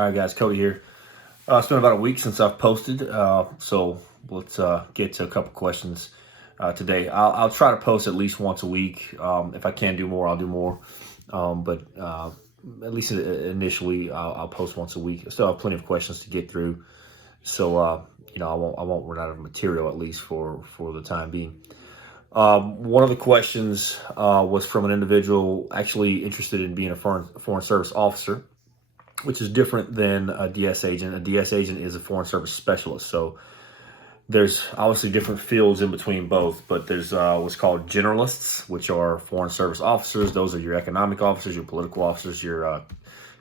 All right, guys, Cody here. It's been about a week since I've posted, so let's get to a couple questions today. I'll try to post at least once a week. If I can do more, I'll do more. But at least initially, I'll post once a week. I still have plenty of questions to get through, so I won't run out of material, at least for the time being. One of the questions was from an individual actually interested in being a foreign service officer, which is different than a DS agent. A DS agent is a foreign service specialist. So there's obviously different fields in between both, but there's what's called generalists, which are foreign service officers. Those are your economic officers, your political officers, your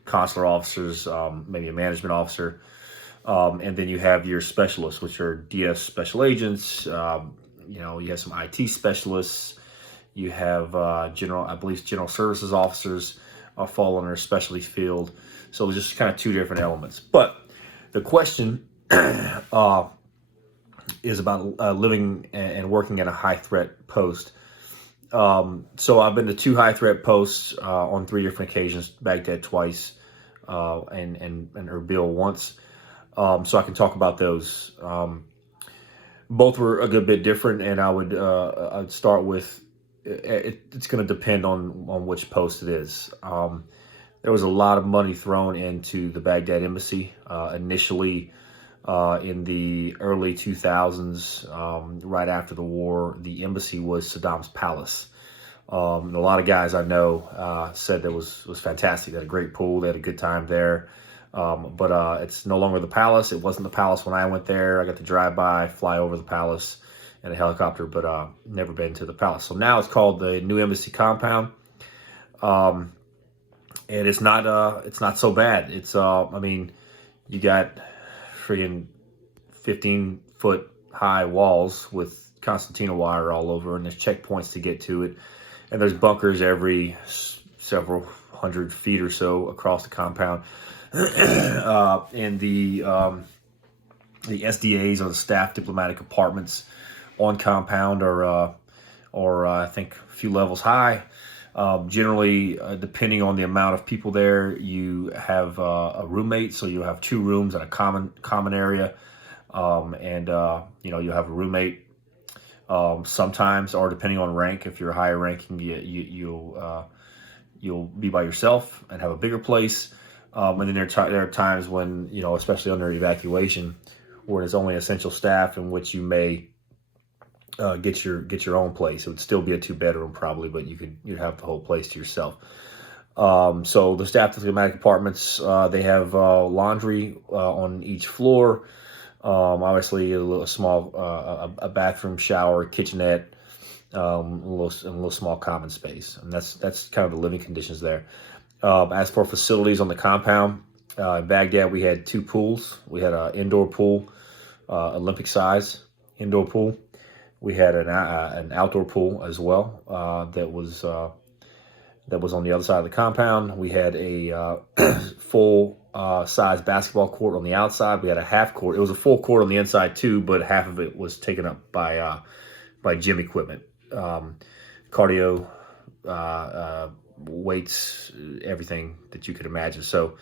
consular officers, maybe a management officer. And then you have your specialists, which are DS special agents. You have some IT specialists. You have general services officers fall under a specialty field. So it's just kind of two different elements. But the question is about living and working at a high threat post. So I've been to two high threat posts on 3 different occasions: Baghdad twice, and Erbil once. So I can talk about those. Both were a good bit different, and I'd start with it's going to depend on which post it is. There was a lot of money thrown into the Baghdad embassy initially in the early 2000s, right after the war. The embassy was Saddam's palace. And a lot of guys I know said that was fantastic. They had a great pool. They had a good time there. But it's no longer the palace. It wasn't the palace when I went there. I got to drive by, fly over the palace in a helicopter, but never been to the palace. So now it's called the New Embassy Compound. And it's not so bad. It's you got friggin' 15-foot high walls with concertina wire all over, and there's checkpoints to get to it, and there's bunkers every several hundred feet or so across the compound. And the SDAs, or the staff diplomatic apartments on compound, are I think a few levels high. Generally, depending on the amount of people there, you have a roommate. So you have 2 rooms in a common area, and you have a roommate. Sometimes, or depending on rank, if you're higher ranking, you'll be by yourself and have a bigger place. And then there are times when, especially under evacuation, where there's only essential staff, in which you may get your own place. It would still be a 2-bedroom probably, but you'd have the whole place to yourself. So the staff diplomatic apartments, they have laundry on each floor. Obviously a small a bathroom, shower, kitchenette, a little small common space, and that's kind of the living conditions there. As for facilities on the compound, in Baghdad, we had 2 pools. We had an indoor pool, Olympic size indoor pool. We had an outdoor pool as well that was on the other side of the compound. We had a full size basketball court on the outside. We had a half court. It was a full court on the inside too, but half of it was taken up by gym equipment, cardio, weights, everything that you could imagine. So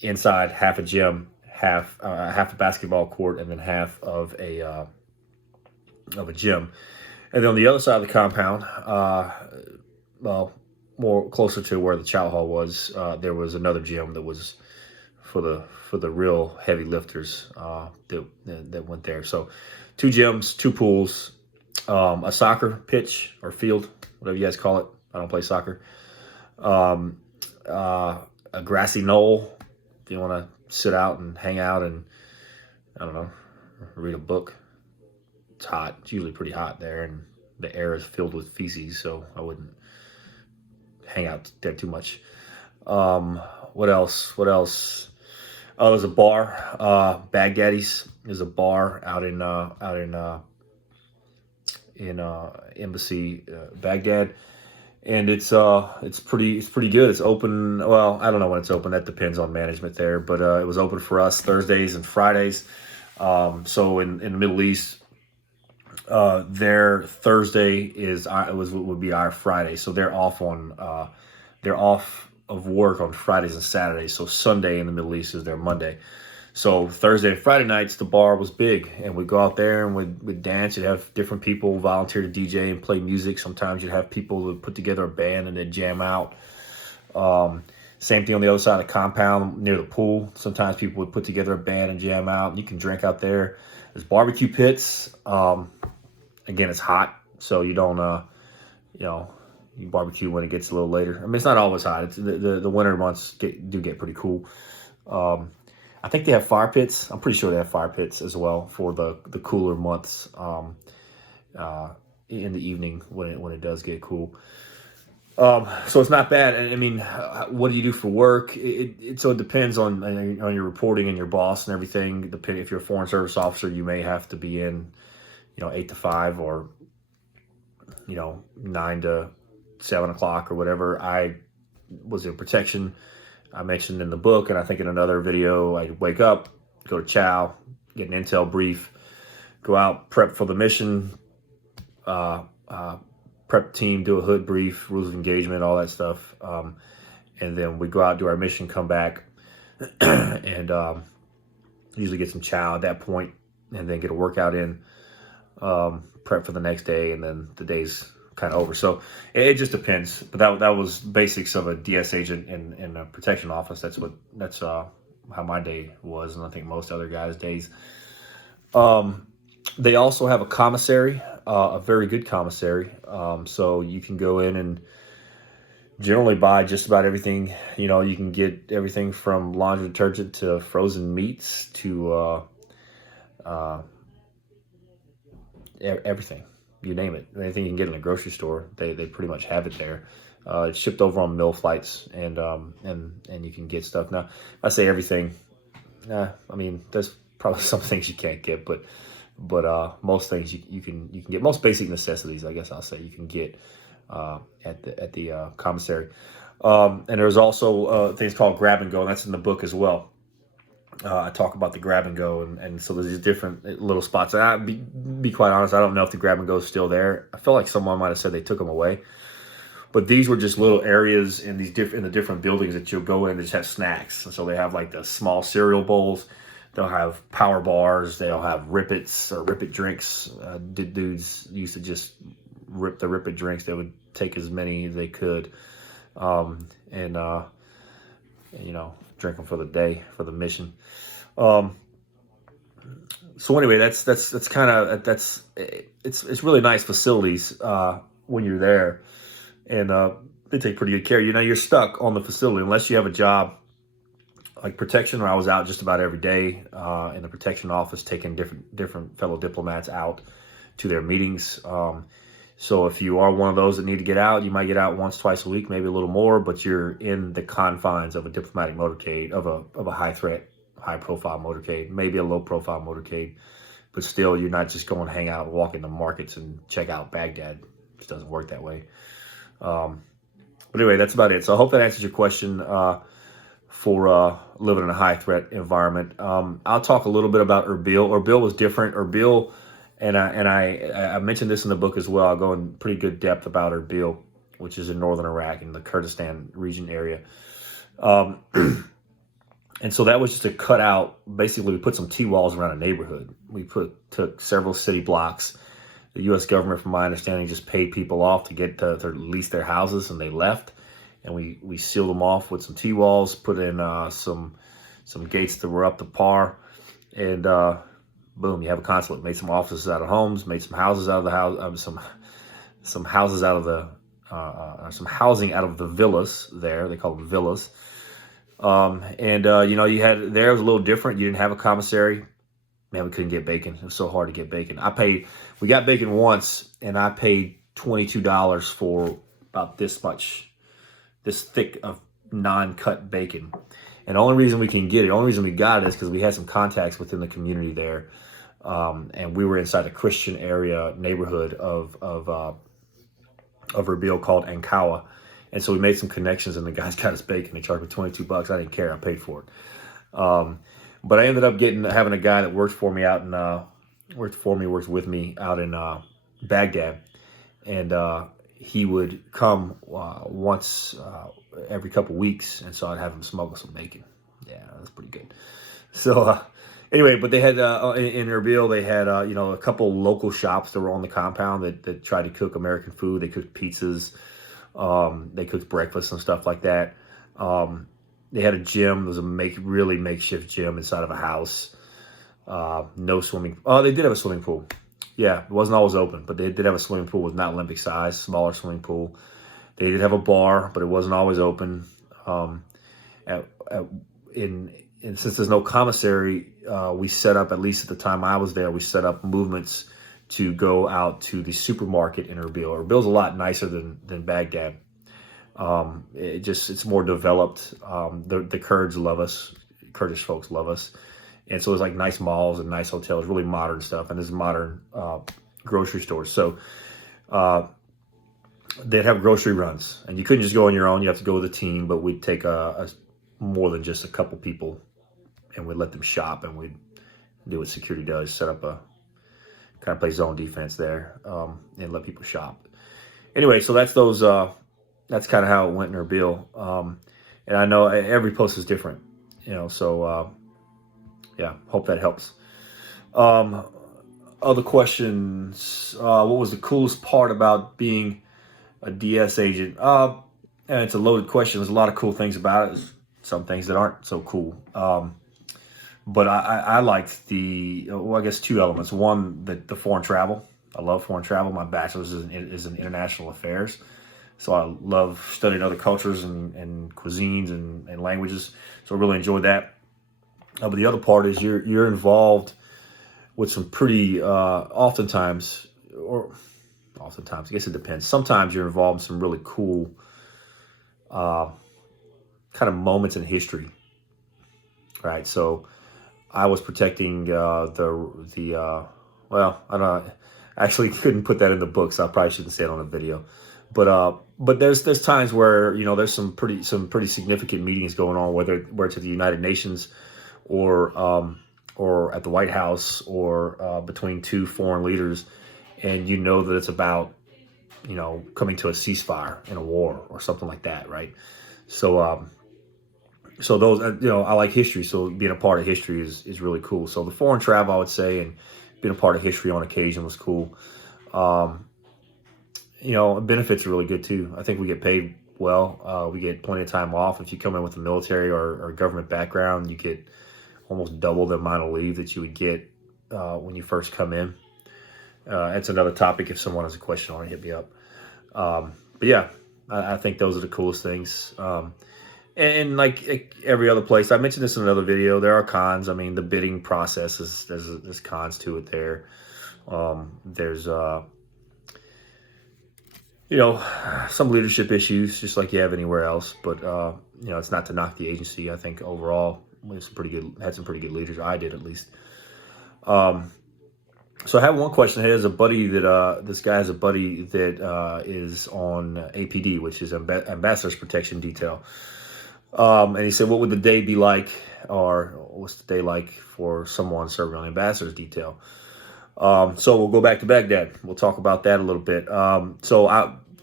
inside, half a gym, half a basketball court, and then half of a gym. And then on the other side of the compound, more closer to where the chow hall was, there was another gym that was for the real heavy lifters that went there. So 2 gyms, 2 pools, a soccer pitch or field, whatever you guys call it. I don't play soccer. A grassy knoll if you want to sit out and hang out and, I don't know, read a book. It's hot. It's usually pretty hot there, and the air is filled with feces, so I wouldn't hang out there too much. What else? Oh, there's a bar. Baghdadis. There's a bar out in Embassy Baghdad, and it's pretty good. It's open. Well, I don't know when it's open. That depends on management there, but it was open for us Thursdays and Fridays. So in the Middle East, their Thursday would be our Friday. So they're off of work on Fridays and Saturdays. So Sunday in the Middle East is their Monday. So Thursday and Friday nights, the bar was big, and we'd go out there and we'd dance. You'd have different people volunteer to DJ and play music. Sometimes you'd have people who would put together a band and they'd jam out. Same thing on the other side of the compound near the pool. Sometimes people would put together a band and jam out. You can drink out there. There's barbecue pits. Again, it's hot, so you don't, you barbecue when it gets a little later. I mean, it's not always hot. It's the winter months do get pretty cool. I think they have fire pits. I'm pretty sure they have fire pits as well for the cooler months in the evening when it does get cool. So it's not bad. And I mean, what do you do for work? So it depends on your reporting and your boss and everything. Depending if you're a foreign service officer, you may have to be in, 8 to 5 or 9 to 7 o'clock or whatever. I was in protection. I mentioned in the book, and I think in another video, I'd wake up, go to chow, get an intel brief, go out, prep for the mission, prep team, do a hood brief, rules of engagement, all that stuff. And then we go out, do our mission, come back, and usually get some chow at that point, and then get a workout in, prep for the next day, and then the day's kind of over. So it just depends. But that was basics of a DS agent in a protection office. That's how my day was, and I think most other guys' days. They also have a commissary, a very good commissary. So you can go in and generally buy just about everything. You can get everything from laundry detergent to frozen meats to everything. You name it. Anything you can get in a grocery store, they pretty much have it there. It's shipped over on mill flights, and you can get stuff. Now, if I say everything, I mean, there's probably some things you can't get, but most things you can get. Most basic necessities, I guess I'll say, you can get at the commissary. And there's also things called grab and go, and that's in the book as well. I talk about the grab and go, and so there's these different little spots. And I be quite honest, I don't know if the grab and go is still there. I feel like someone might have said they took them away, but these were just little areas in the different buildings that you'll go in that just have snacks. And so they have like the small cereal bowls. They'll have power bars. They'll have Rippets or Rippet drinks. Dudes used to just rip the Rippet drinks. They would take as many as they could, and drink them for the day, for the mission. So anyway, that's it's really nice facilities when you're there, and they take pretty good care. You're stuck on the facility unless you have a job like protection, where I was out just about every day in the protection office, taking different fellow diplomats out to their meetings. So if you are one of those that need to get out, you might get out once, twice a week, maybe a little more, but you're in the confines of a diplomatic motorcade, of a high threat, high profile motorcade, maybe a low profile motorcade, but still you're not just going to hang out, walk into markets and check out Baghdad. It just doesn't work that way. But anyway, that's about it. So I hope that answers your question for living in a high threat environment. I'll talk a little bit about Erbil. Erbil was different. Erbil, and I mentioned this in the book as well. I'll go in pretty good depth about Erbil, which is in northern Iraq in the Kurdistan region area. And so that was just to cut out, basically we put some T-walls around a neighborhood. We took several city blocks. The U.S. government, from my understanding, just paid people off to get to lease their houses, and they left. And we sealed them off with some T-walls, put in some gates that were up to par, and boom, you have a consulate. Made some offices out of homes, made some houses out of the house, some houses out of the some housing out of the villas there. They call them villas. You had there, it was a little different. You didn't have a commissary. Man, we couldn't get bacon. It was so hard to get bacon. We got bacon once, and I paid $22 for about this thick of non-cut bacon. And the only reason we got it is because we had some contacts within the community there. And we were inside a Christian area neighborhood of Erbil called Ankawa. And so we made some connections, and the guys got us bacon. They charged me $22. I didn't care. I paid for it. But I ended up having a guy that worked with me out in Baghdad. And he would come once every couple weeks, and so I'd have him smuggle some bacon. Yeah, that's pretty good. So anyway, but they had in Erbil, they had a couple local shops that were on the compound that tried to cook American food. They cooked pizzas, they cooked breakfast and stuff like that. They had a gym. It was a really makeshift gym inside of a house. No swimming. Oh, they did have a swimming pool. Yeah, it wasn't always open, but they did have a swimming pool. It was not Olympic size, smaller swimming pool. They did have a bar, but it wasn't always open. And since there's no commissary, we set up, at least at the time I was there, we set up movements to go out to the supermarket in Erbil. Erbil's a lot nicer than Baghdad. It's more developed. The Kurds love us. Kurdish folks love us. And so it's like nice malls and nice hotels, really modern stuff. And there's modern grocery stores. So they'd have grocery runs. And you couldn't just go on your own. You have to go with a team. But we'd take more than just a couple people. And we'd let them shop. And we'd do what security does. Set up kind of play zone defense there. And let people shop. Anyway, so that's those... that's kind of how it went in Erbil. And I know every post is different, so yeah, hope that helps. Other questions. What was the coolest part about being a DS agent? And it's a loaded question. There's a lot of cool things about it. There's some things that aren't so cool. But I liked I guess two elements. One, the foreign travel. I love foreign travel. My bachelor's is in international affairs. So I love studying other cultures and cuisines and languages. So I really enjoyed that. But the other part is you're involved with some pretty, oftentimes, I guess it depends. Sometimes you're involved in some really cool kind of moments in history, right? So I was protecting well, I don't know. I actually couldn't put that in the book, so I probably shouldn't say it on a video. But there's times where there's some pretty significant meetings going on, whether it's at the United Nations or at the White House or between two foreign leaders, and that it's about coming to a ceasefire in a war or something like that, right? So those I like history, so being a part of history is really cool. So the foreign travel, I would say, and being a part of history on occasion was cool. Benefits are really good too. I think we get paid well. We get plenty of time off. If you come in with a military or government background, you get almost double the amount of leave that you would get when you first come in. That's another topic. If someone has a question on it, hit me up. But yeah, I think those are the coolest things. And like every other place, I mentioned this in another video, there are cons. I mean, the bidding process there's cons to it there. There's some leadership issues, just like you have anywhere else. But it's not to knock the agency. I think overall we had some pretty good leaders. I did, at least. So I have one question. This guy has a buddy that is on APD, which is Ambassador's Protection Detail. And he said, what would the day be like, or what's the day like for someone serving on Ambassador's Detail? So we'll go back to Baghdad. We'll talk about that a little bit.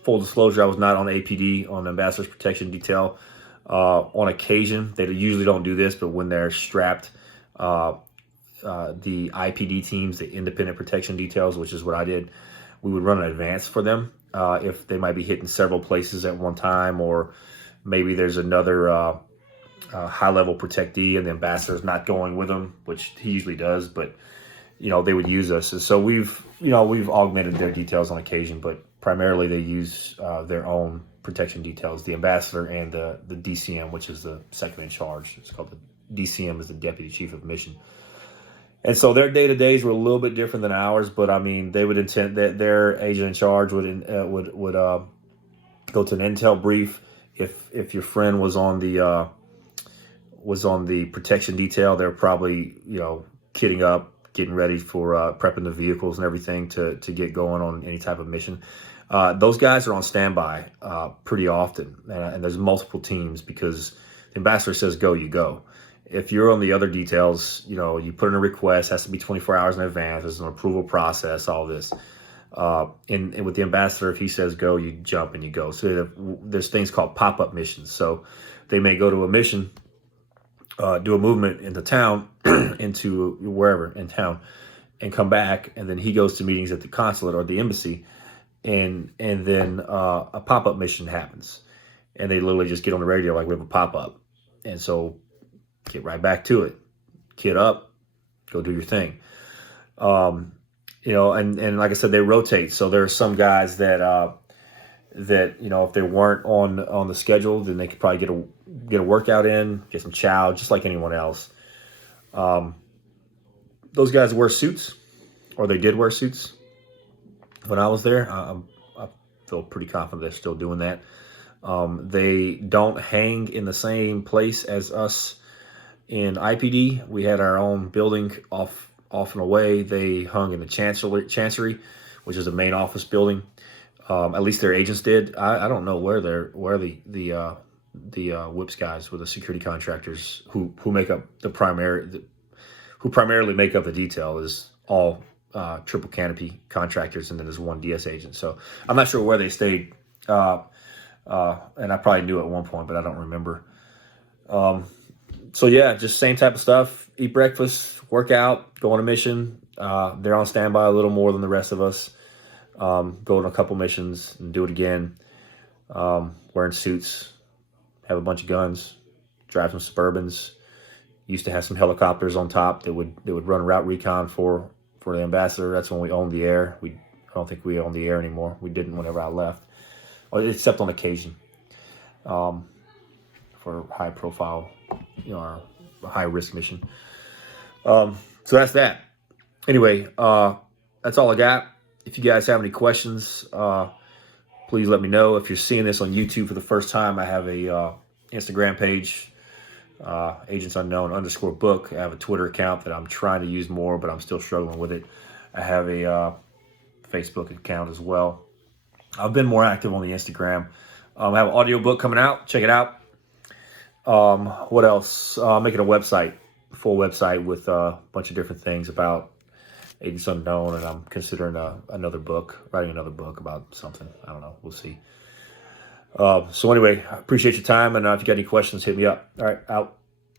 Full disclosure, I was not on APD, on Ambassador's Protection Detail. On occasion, they usually don't do this, but when they're strapped, the IPD teams, the Independent Protection Details, which is what I did, we would run an advance for them if they might be hitting several places at one time, or maybe there's another high-level protectee and the ambassador's not going with them, which he usually does, but they would use us. And so we've augmented their details on occasion, but primarily they use their own protection details, the ambassador and the DCM, which is the second in charge. It's called the DCM, is the Deputy Chief of Mission. And so their day-to-days were a little bit different than ours, but I mean, they would intend that their agent in charge would go to an intel brief. If your friend was on the protection detail, they're probably kitting up, getting ready for prepping the vehicles and everything to get going on any type of mission. Those guys are on standby pretty often, and there's multiple teams because the ambassador says go, you go. If you're on the other details, you put in a request, has to be 24 hours in advance. There's an approval process, all this. And with the ambassador, if he says go, you jump and you go. So there's things called pop-up missions. So they may go to a mission, do a movement into town, into wherever in town, and come back, and then he goes to meetings at the consulate or the embassy, and then a pop-up mission happens, and they literally just get on the radio like, we have a pop-up, and so get right back to it, kid up, go do your thing. And like I said, they rotate. So there are some guys that if they weren't on the schedule, then they could probably get a workout in, get some chow, just like anyone else. Those guys wear suits, or they did wear suits when I was there. I feel pretty confident they're still doing that. They don't hang in the same place as us in IPD. We had our own building off and away. They hung in the Chancery, which is the main office building. At least their agents did. I don't know where the whips guys with the security contractors who make up who primarily make up the detail is all triple canopy contractors, and then there's one DS agent. So I'm not sure where they stayed, and I probably knew at one point, but I don't remember. So yeah, just same type of stuff. Eat breakfast, work out, go on a mission. They're on standby a little more than the rest of us. Go on a couple missions and do it again. Wearing suits, have a bunch of guns, drive some Suburbans. Used to have some helicopters on top that would run route recon for the ambassador. That's when we owned the air. I don't think we own the air anymore. We didn't whenever I left, except on occasion, for high profile, our high risk mission. So that's that. Anyway, that's all I got. If you guys have any questions, please let me know. If you're seeing this on YouTube for the first time, I have a Instagram page, AgentsUnknown_book. I have a Twitter account that I'm trying to use more, but I'm still struggling with it. I have a Facebook account as well. I've been more active on the Instagram. I have an audiobook coming out. Check it out. What else? Making a website, full website with a bunch of different things about Agents Unknown, and I'm considering writing another book about something. I don't know. We'll see. So anyway, I appreciate your time, and if you got any questions, hit me up. All right, out.